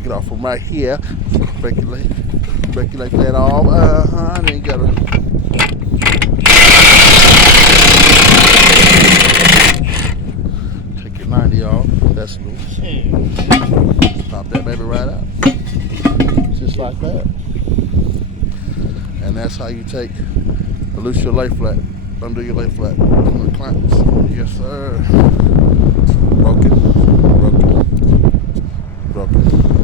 break it off from right here. Break it like that off. And then you gotta take your 90 off. That's loose. Pop that baby right out. Just like that. And that's how you loose your Layflat. Undo your Layflat. On the clamps. Yes, sir. Broken.